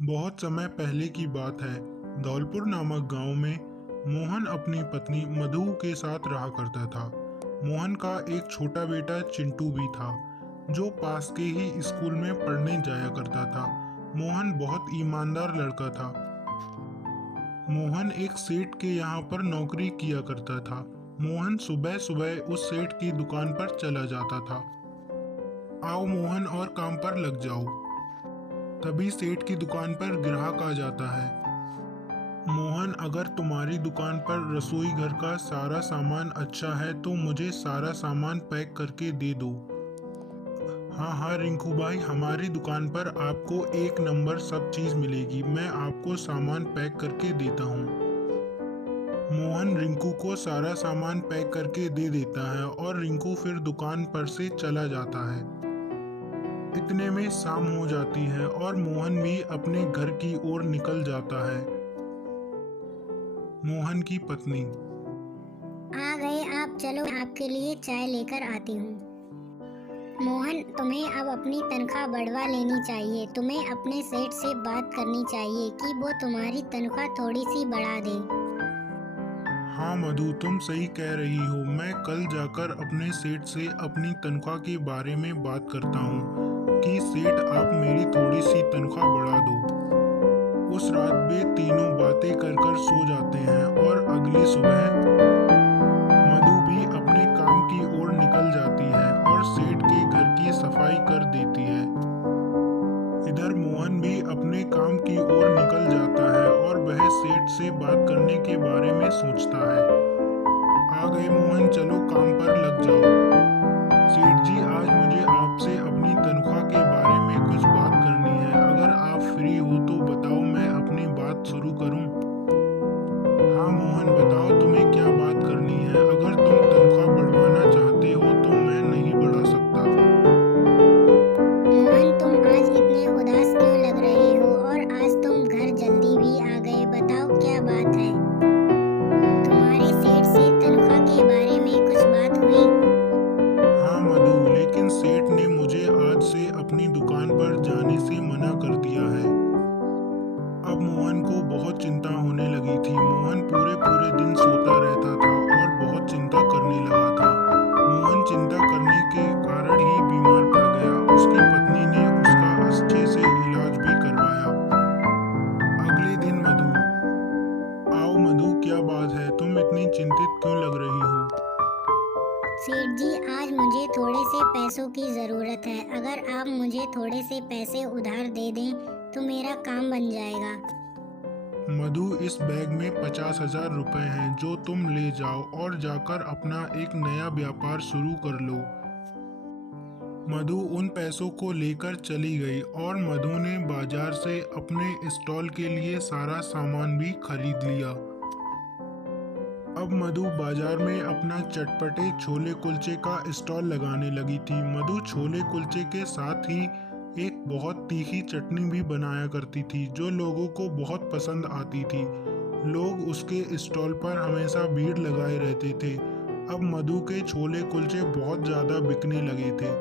बहुत समय पहले की बात है। धौलपुर नामक गांव में मोहन अपनी पत्नी मधु के साथ रहा करता था। मोहन का एक छोटा बेटा चिंटू भी था, जो पास के ही स्कूल में पढ़ने जाया करता था। मोहन बहुत ईमानदार लड़का था। मोहन एक सेठ के यहाँ पर नौकरी किया करता था। मोहन सुबह सुबह उस सेठ की दुकान पर चला जाता था। आओ मोहन, और काम पर लग जाओ। तभी सेठ की दुकान पर ग्राहक आ जाता है। मोहन, अगर तुम्हारी दुकान पर रसोई घर का सारा सामान अच्छा है तो मुझे सारा सामान पैक करके दे दो। हाँ हाँ रिंकू भाई, हमारी दुकान पर आपको एक नंबर सब चीज़ मिलेगी। मैं आपको सामान पैक करके देता हूँ। मोहन रिंकू को सारा सामान पैक करके दे देता है और रिंकू फिर दुकान पर से चला जाता है। इतने में शाम हो जाती है और मोहन भी अपने घर की ओर निकल जाता है। मोहन की पत्नी, आ गए आप, चलो आपके लिए चाय लेकर आती हूँ। मोहन, तुम्हें अब अपनी तनख्वाह बढ़वा लेनी चाहिए। तुम्हें अपने सेठ से बात करनी चाहिए कि वो तुम्हारी तनख्वाह थोड़ी सी बढ़ा दे। हाँ मधु, तुम सही कह रही हो। मैं कल जाकर अपने सेठ से अपनी तनख्वाह के बारे में बात करता हूँ कि सेठ आप मेरी थोड़ी सी तनख्वाह बढ़ा दो। उस रात वे तीनों बातें कर कर सो जाते हैं और अगली सुबह मधु भी अपने काम की ओर निकल जाती है और सेठ के घर की सफाई कर देती है। इधर मोहन भी अपने काम की ओर निकल जाता है और वह सेठ से बात करने के बारे में सोचता है। आ गए मोहन, चलो काम पर लग जाओ। सेठ जी, आज मुझे आपसे अपनी तनख्वाह के बारे में कुछ बात करनी है। अगर आप फ्री हो तो बताओ, मैं अपनी बात शुरू करूं? हाँ मोहन, बताओ तुम्हें क्या बात करनी है। अगर तुम तनख्वाह बढ़वाना चाहते हो तो मैं नहीं बढ़ा सकता। मोहन, तुम आज इतने उदास क्यों लग रहे हो? और आज तुम घर जल्दी भी आ गए। बताओ क्या बात है? तुम्हारे सेठ से तनख्वाह के बारे में कुछ बात हुई? हाँ मधु, लेकिन सेठ ने मुझे आज से अपनी दुकान पर जाने से मना कर दिया है। अब मोहन को बहुत चिंता होने लगी थी। मोहन पूरे पूरे दिन सोता रहता था और बहुत चिंता करने लगा था। मोहन चिंता करने के कारण ही बीमार पड़ गया। उसकी पत्नी ने उसका अच्छे से इलाज भी करवाया। अगले दिन मधु, आओ मधु, क्या बात है? तुम इतनी चिंतित क्यों लग रही हो? सेठ जी, आज मुझे थोड़े से पैसों की ज़रूरत है। अगर आप मुझे थोड़े से पैसे उधार दे दें तो मेरा काम बन जाएगा। मधु, इस बैग में 50,000 रुपए हैं, जो तुम ले जाओ और जाकर अपना एक नया व्यापार शुरू कर लो। मधु उन पैसों को लेकर चली गई और मधु ने बाजार से अपने स्टॉल के लिए सारा सामान भी खरीद लिया। अब मधु बाजार में अपना चटपटे छोले कुलचे का स्टॉल लगाने लगी थी। मधु छोले कुलचे के साथ ही एक बहुत तीखी चटनी भी बनाया करती थी, जो लोगों को बहुत पसंद आती थी। लोग उसके स्टॉल पर हमेशा भीड़ लगाए रहते थे। अब मधु के छोले कुलचे बहुत ज़्यादा बिकने लगे थे।